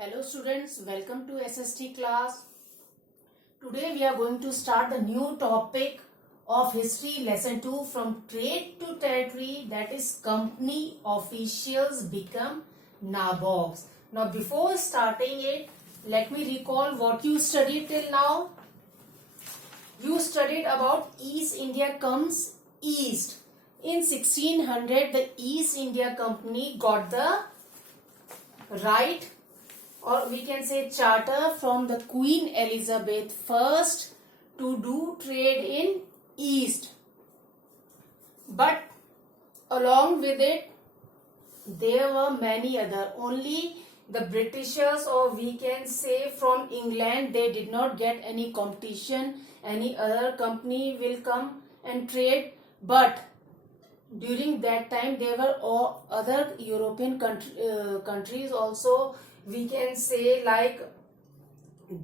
Hello students, welcome to SST class. Today we are going to start the new topic of history lesson 2 from trade to territory, that is company officials become nabobs. Now before starting it, let me recall what you studied till now. You studied about East India comes east. In 1600 the East India Company got the right, or we can say charter, from the Queen Elizabeth I to do trade in East. But along with it, there were many other. Only the Britishers, or we can say from England, they did not get any competition. Any other company will come and trade. But during that time, there were all other European countries also, we can say, like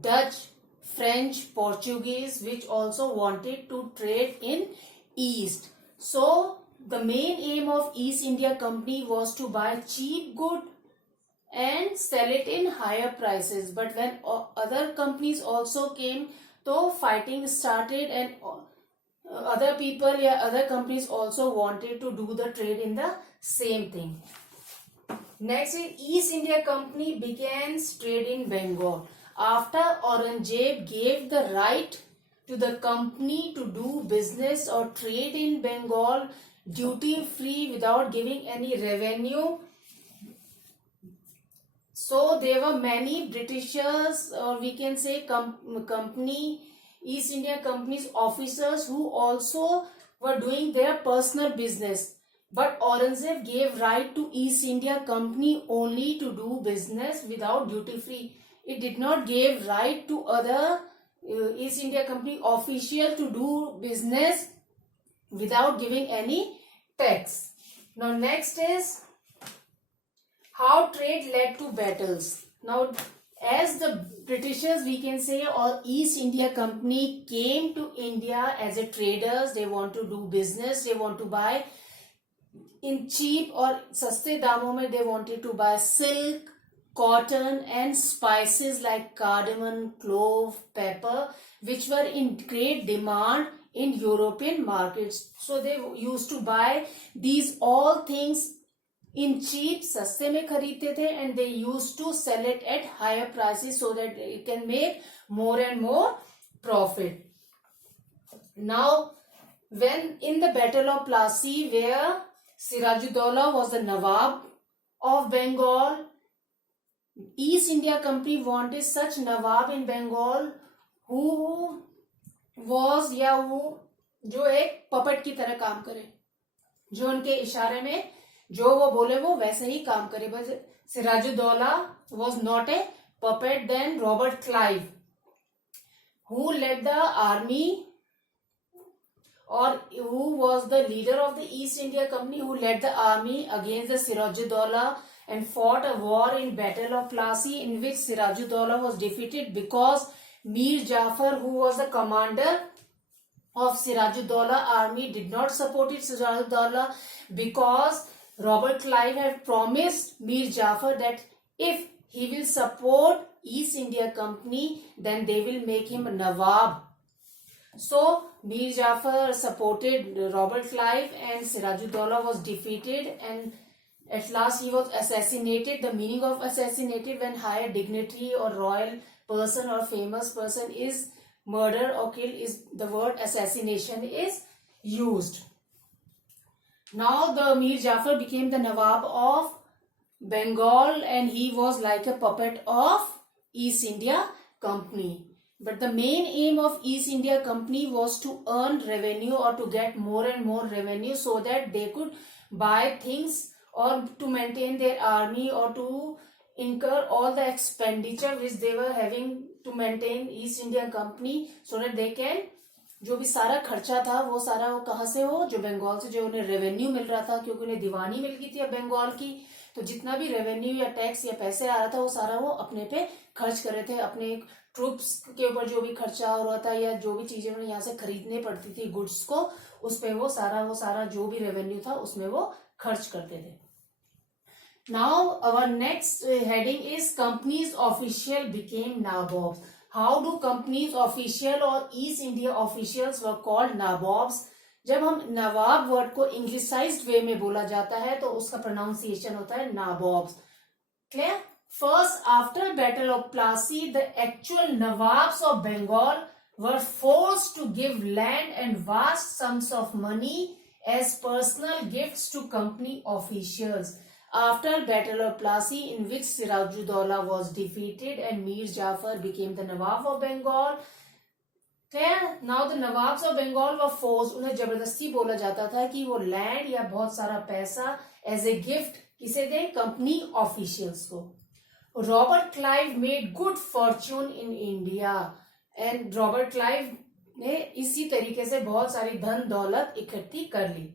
Dutch, French, Portuguese, which also wanted to trade in East. So the main aim of East India Company was to buy cheap good and sell it in higher prices. But when other companies also came, so fighting started, and other people, other companies also wanted to do the trade in the same thing. Next is East India Company began trade in Bengal. After Aurangzeb gave the right to the company to do business or trade in Bengal duty free without giving any revenue. So there were many Britishers, or we can say company, East India Company's officers, who also were doing their personal business. But Aurangzeb gave right to East India Company only to do business without duty free. It did not give right to other East India Company official to do business without giving any tax. Now next is how trade led to battles. Now as the Britishers, we can say, or East India Company came to India as a traders, they want to do business, they want to buy in cheap or saste दामों में, they wanted to buy silk, cotton and spices like cardamom, clove, pepper, which were in great demand in European markets. So they used to buy these all things in cheap, सस्ते में खरीदते थे, and they used to sell it at higher prices so that it can make more and more profit. Now, when in the Battle of Plassey, where Sirajuddaulah was the Nawab of Bengal, East India Company wanted such Nawab in Bengal who was, या वो जो एक puppet की तरह काम करे, जो उनके इशारे में जो वो बोले वो वैसे ही काम करे. But Sirajuddaulah was not a puppet. Then Robert Clive, who led the army, or who was the leader of the East India Company, who led the army against the Sirajuddaulah and fought a war in Battle of Plassey, in which Sirajuddaulah was defeated because Mir Jafar, who was the commander of Sirajuddaulah army, did not support Sirajuddaulah, because Robert Clive had promised Mir Jafar that if he will support East India Company, then they will make him a Nawab. So Mir Jafar supported Robert Clive and Sirajuddaulah was defeated, and at last he was assassinated. The meaning of assassinated, when higher dignitary or royal person or famous person is murdered or killed, is the word assassination is used. Now the Mir Jafar became the Nawab of Bengal, and he was like a puppet of East India Company. But the main aim of East India Company was to earn revenue, or to get more and more revenue, so that they could buy things, or to maintain their army, or to incur all the expenditure which they were having to maintain East India Company, so that they can, जो भी सारा खर्चा था वो सारा वो कहाँ से हो, जो बंगाल से जो उन्हें रेवेन्यू मिल रहा था, क्योंकि उन्हें दीवानी मिल गई थी अब बंगाल की, तो जितना भी रेवेन्यू या टैक्स या पैसे आ रहा था वो सारा वो अपने पे खर्च कर रहे थे. अपने ट्रूप्स के ऊपर जो भी खर्चा हो रहा था, या जो भी चीजें उन्हें यहाँ से खरीदनी पड़ती थी गुड्स को, उस पे वो सारा जो भी रेवेन्यू था उसमें वो खर्च करते थे. Now our next heading is companies official became nabobs. How do companies official और East India officials were called nabobs? जब हम नवाब वर्ड को इंग्लिसाइज्ड वे में बोला जाता है तो उसका प्रोनाउंसिएशन होता है नाबॉब्स. Clear? First, after Battle of Plassey, the actual Nawabs of Bengal were forced to give land and vast sums of money as personal gifts to company officials. After Battle of Plassey, in which Sirajuddaulah was defeated and Mir Jafar became the Nawab of Bengal. Clear? Now the Nawabs of Bengal were forced, उन्हें जबरदस्ती बोला जाता था कि वो land या बहुत सारा पैसा एज ए गिफ्ट किसे दे? कंपनी ऑफिशियल्स को. Robert Clive made good Fortune in India and Robert Clive ने इसी तरीके से बहुत सारी धन दौलत इकट्ठी कर ली.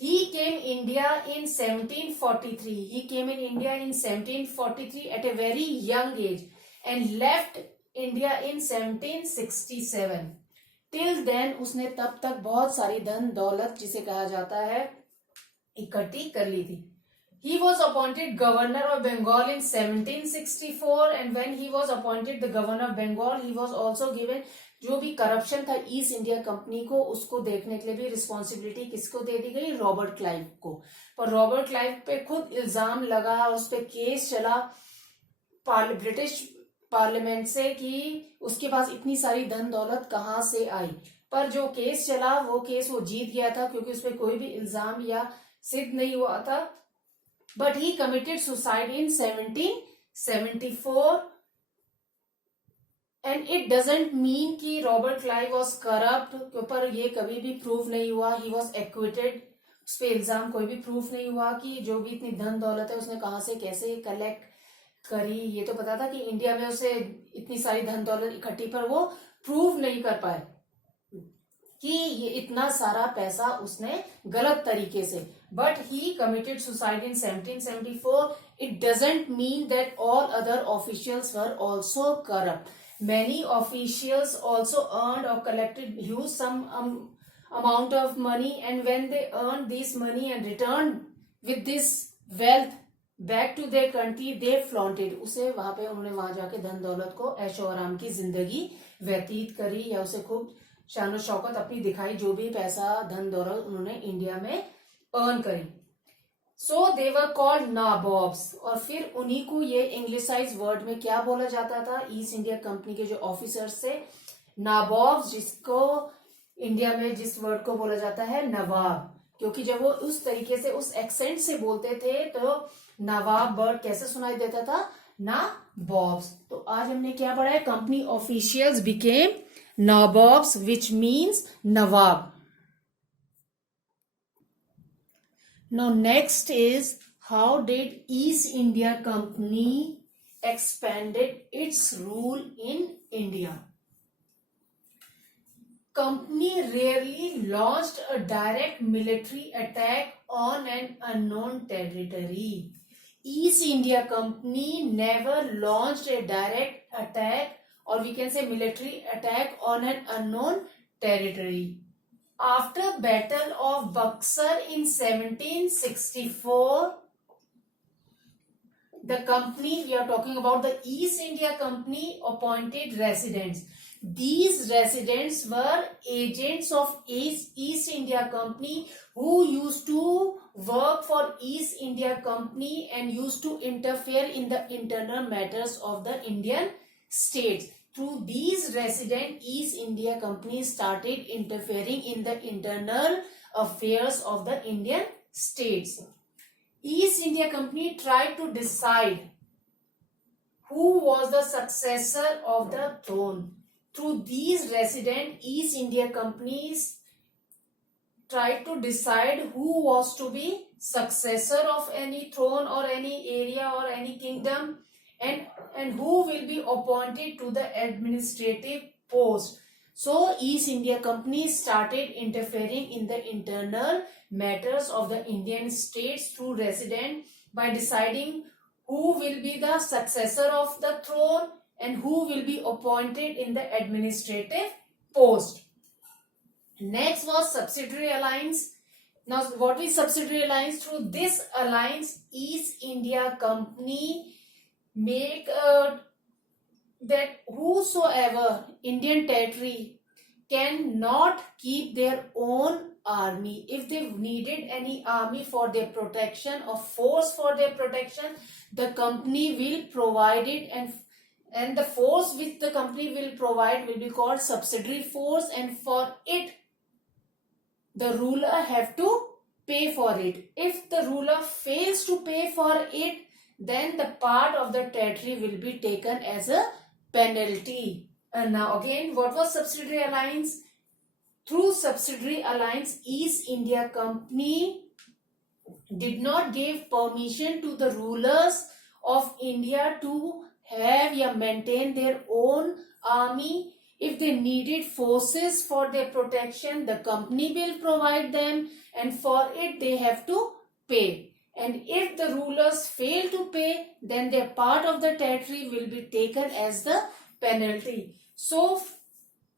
He came India in 1743. He came in India in 1743 at a very young age and left India in 1767. Till then उसने तब तक बहुत सारी धन दौलत जिसे कहा जाता है इकट्ठी कर ली थी. He was appointed governor of Bengal in 1764 and when he was appointed the governor of Bengal, he was also given जो भी करप्शन था ईस्ट इंडिया कंपनी को उसको देखने के लिए भी रिस्पॉन्सिबिलिटी किसको दे दी गई? रॉबर्ट क्लाइव को. पर रॉबर्ट क्लाइव पे खुद इल्जाम लगा, उस पर केस चला ब्रिटिश पार्लियामेंट से कि उसके पास इतनी सारी धन दौलत कहाँ से आई. पर जो केस चला वो केस वो जीत गया था क्योंकि उस पर कोई भी इल्जाम या सिद्ध नहीं हुआ था. But he committed suicide in 1774 and it doesn't mean कि रॉबर्ट क्लाइव was corrupt, पर ये कभी भी प्रूव नहीं हुआ. He was acquitted. उस पर इल्जाम कोई भी प्रूफ नहीं हुआ कि जो भी इतनी धन दौलत है उसने कहाँ से कैसे कलेक्ट करी. ये तो पता था कि इंडिया में उसे इतनी सारी धन दौलत इकट्ठी, पर वो प्रूव नहीं कर पाए कि ये इतना सारा पैसा उसने गलत तरीके से. But he committed suicide in 1774. It doesn't mean that all other officials were also corrupt. Many officials also earned or collected huge amount of money, and when they earned this money and returned with this wealth back to their country, they flaunted. उसे वहां पे उन्होंने वहां जाके धन दौलत को ऐशो आराम की जिंदगी व्यतीत करी या उसे खूब शान शौकत अपनी दिखाई, जो भी पैसा धन दौलत उन्होंने इंडिया में अर्न करी. सो दे वर कॉल्ड नाबॉब्स. और फिर उन्हीं को ये इंग्लिसाइज वर्ड में क्या बोला जाता था? ईस्ट इंडिया कंपनी के जो ऑफिसर्स थे नाबॉब्स, जिसको इंडिया में जिस वर्ड को बोला जाता है नवाब, क्योंकि जब वो उस तरीके से उस एक्सेंट से बोलते थे तो नवाब वर्ड कैसे सुनाई देता था? नाबॉब्स. तो आज हमने क्या पढ़ा है? Company officials became nabobs, which means nawab. Now next is how did East India Company expanded its rule in India? Company rarely launched a direct military attack on an unknown territory. East India Company never launched a direct attack or we can say military attack on an unknown territory. After Battle of Buxar in 1764, the company, we are talking about the East India Company, appointed residents. These residents were agents of East India Company who used to work for East India Company and used to interfere in the internal matters of the Indian states. Through these resident, East India Company started interfering in the internal affairs of the Indian states. East India Company tried to decide who was the successor of the throne. Through these resident, East India Companies tried to decide who was to be successor of any throne or any area or any kingdom, and who will be appointed to the administrative post. So East India Company started interfering in the internal matters of the Indian states through resident by deciding who will be the successor of the throne and who will be appointed in the administrative post. Next was subsidiary alliance. Now, what is subsidiary alliance? Through this alliance, East India Company make that whosoever Indian territory cannot keep their own army. If they needed any army for their protection or force for their protection, the company will provide it, and the force which the company will provide will be called subsidiary force, and for it the ruler have to pay for it. If the ruler fails to pay for it, then the part of the territory will be taken as a penalty. And now again, what was subsidiary alliance? Through subsidiary alliance, East India Company did not give permission to the rulers of India to have or maintain their own army. If they needed forces for their protection, the company will provide them, and for it they have to pay. And if the rulers fail to pay, then their part of the territory will be taken as the penalty. So,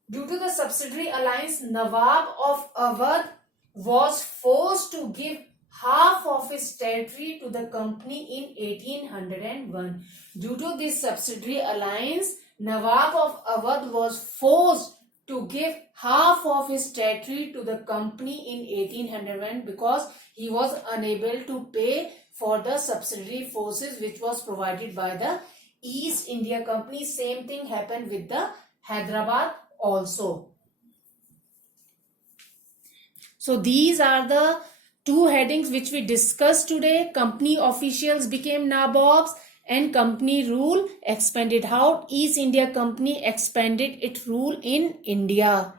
due to the subsidiary alliance, Nawab of Awadh was forced to give half of his territory to the company in 1801. Due to this subsidiary alliance, Nawab of Awadh was forced to give half of his territory to the company in 1801 because he was unable to pay for the subsidiary forces which was provided by the East India Company. Same thing happened with the Hyderabad also. So these are the two headings which we discussed today. Company officials became nabobs and company rule expanded. How East India Company expanded its rule in India.